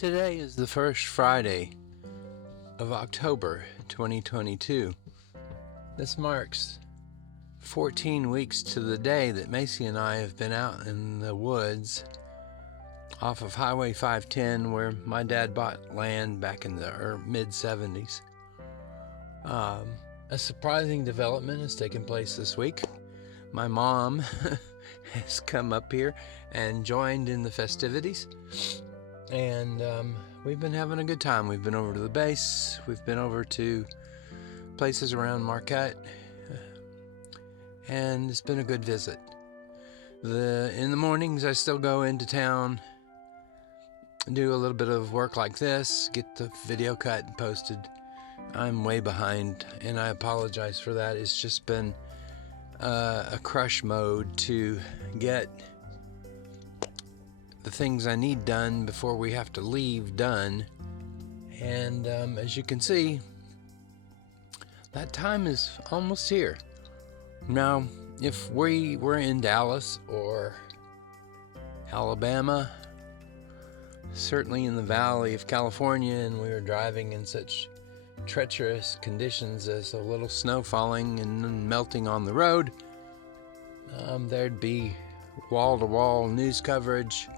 Today is the first Friday of October 2022. This marks 14 weeks to the day that Maycee and I have been out in the woods off of Highway 510 where my dad bought land back in the mid-70s. A surprising development has taken place this week. My mom has come up here and joined in the festivities. And we've been having a good time. We've been over to the base. We've been over to places around Marquette. And it's been a good visit. In the mornings, I still go into town, do a little bit of work like this, get the video cut and posted. I'm way behind, and I apologize for that. It's just been a crush mode to get the things I need done before we have to leave done. And as you can see, that time is almost here. Now, if we were in Dallas or Alabama, certainly in the Valley of California, and we were driving in such treacherous conditions as a little snow falling and melting on the road, there'd be wall-to-wall news coverage.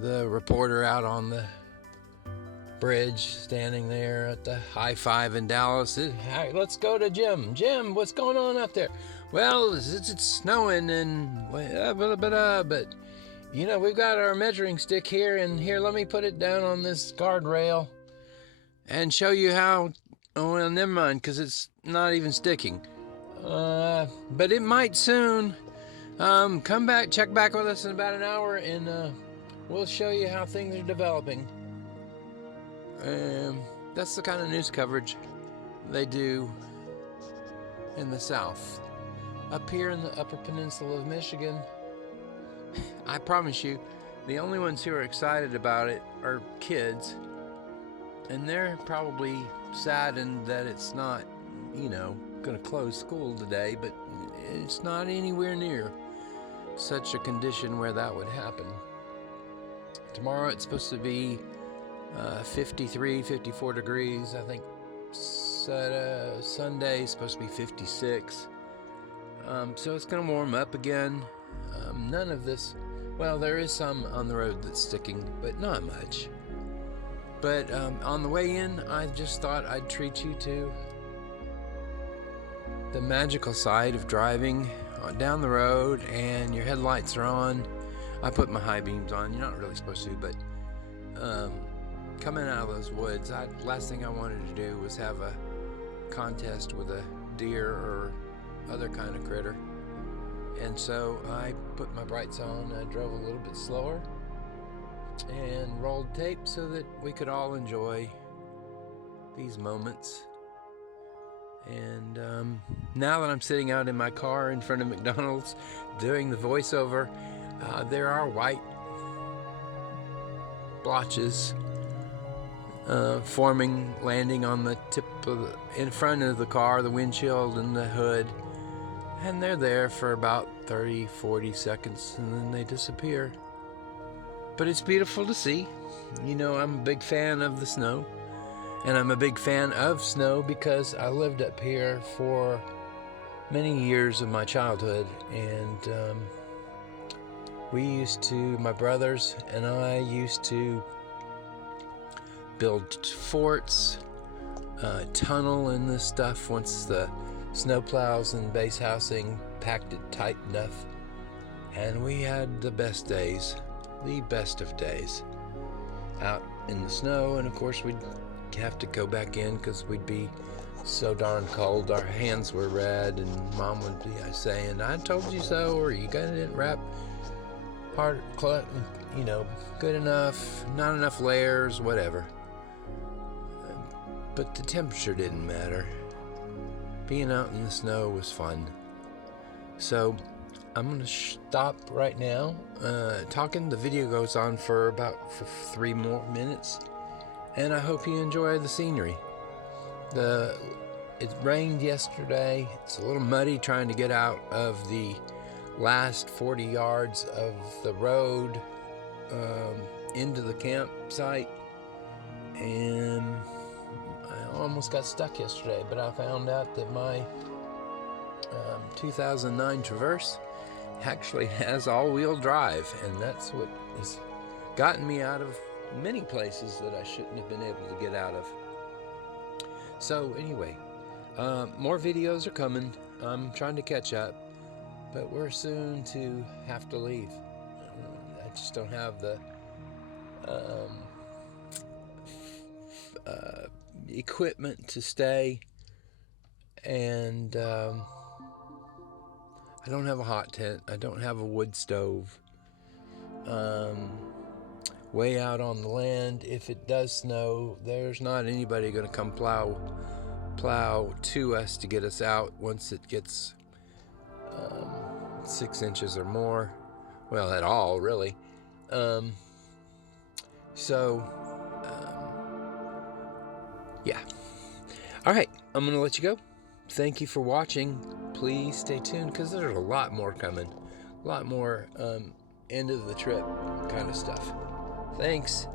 The reporter out on the bridge standing there at the high five in Dallas. Hey, let's go to Jim. Jim, what's going on up there? Well, it's snowing and but you know, we've got our measuring stick here, and here, let me put it down on this guardrail and show you how. Oh, well, never mind, because it's not even sticking. But it might soon. Come back, check back with us in about an hour, and we'll show you how things are developing. That's the kind of news coverage they do in the South. Up here in the Upper Peninsula of Michigan, I promise you, the only ones who are excited about it are kids, and they're probably saddened that it's not, going to close school today, but it's not anywhere near such a condition where that would happen. Tomorrow it's supposed to be 53, 54 degrees. I think Sunday is supposed to be 56. So it's going to warm up again. None of this, well, there is some on the road that's sticking, but not much. But on the way in, I just thought I'd treat you to the magical side of driving down the road and your headlights are on. I put my high beams on. You're not really supposed to, but coming out of those woods, last thing I wanted to do was have a contest with a deer or other kind of critter. And so I put my brights on. I drove a little bit slower and rolled tape so that we could all enjoy these moments. And now that I'm sitting out in my car in front of McDonald's doing the voiceover, there are white blotches forming, landing on the tip in front of the car, the windshield and the hood. And they're there for about 30, 40 seconds, and then they disappear. But it's beautiful to see. I'm a big fan of the snow. And I'm a big fan of snow because I lived up here for many years of my childhood. And my brothers and I used to build forts, tunnel in this stuff once the snowplows and base housing packed it tight enough. And we had the best of days out in the snow. And of course we'd have to go back in because we'd be so darn cold. Our hands were red, and Mom would be saying, "I told you so," or "You didn't wrap hard, good enough, not enough layers, whatever." But the temperature didn't matter. Being out in the snow was fun. So I'm going to stop right now talking. The video goes on for 3 more minutes. And I hope you enjoy the scenery. It rained yesterday. It's a little muddy trying to get out of the last 40 yards of the road into the campsite, and I almost got stuck yesterday, but I found out that my 2009 Traverse actually has all-wheel drive, and that's what has gotten me out of many places that I shouldn't have been able to get out of. So anyway, more videos are coming. I'm trying to catch up, but we're soon to have to leave. I just don't have the equipment to stay, and I don't have a hot tent. I don't have a wood stove. Way out on the land, if it does snow, there's not anybody going to come plow to us to get us out once it gets 6 inches or more. Well, at all, really. Yeah. All right, I'm going to let you go. Thank you for watching. Please stay tuned, because there's a lot more coming. A lot more end of the trip kind of stuff. Thanks.